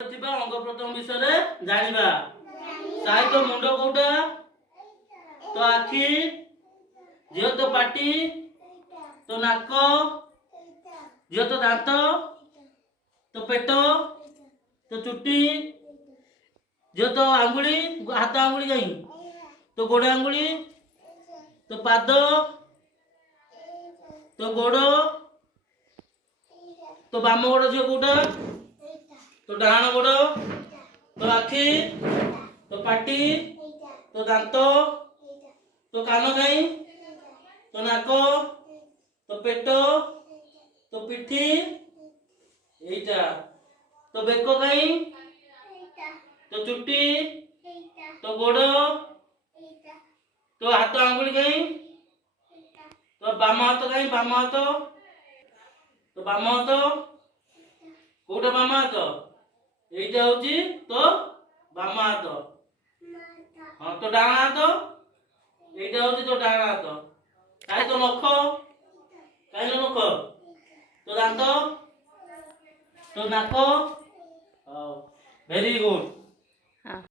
ଥିବା ଅଙ୍ଗ ପ୍ରତ୍ୟଙ୍ଗ ବିଷୟରେ ଜାଣିବା। ସାଇ ତ ମୁଣ୍ଡ କୋଉଟା? ତ ଆଖି, ଝିଅ ତ ପାଟି, ତ ନାକ, ଝିଅ ତ ଦାନ୍ତ, ତ ପେଟ, ତ ଚୁଟି, ଝିଅ ତ ଆଙ୍ଗୁଳି, ହାତ ଆଙ୍ଗୁଳି କାହିଁ, ତ ଗୋଡ଼ ଆଙ୍ଗୁଳି, ତ ପାଦ, ତ ଗୋଡ଼, ତ ବାମ ଗୋଡ଼ ଝିଅ କୋଉଟା? तो डाण गोड़, तो आखि, तो पाटी, तो दांत, तो कान कहीं, तो नाक, तो पेट, तो पिठी एटा, तो बेक कहीं, तो चुट्टी, तो गोड़, तो हाथ आंगुली कहीं, तो बाम हाथ कहीं, बाम हाथ, तो बाम हाथ कोटा बाम हाथ এইটা হচ্ছে তো বাম হাত। হ্যাঁ তো ডান হাত এইটা হচ্ছে তো ডান হাত। তাই তো নখ কাইলো নখ, তো দাঁত, তো নাক। Very good.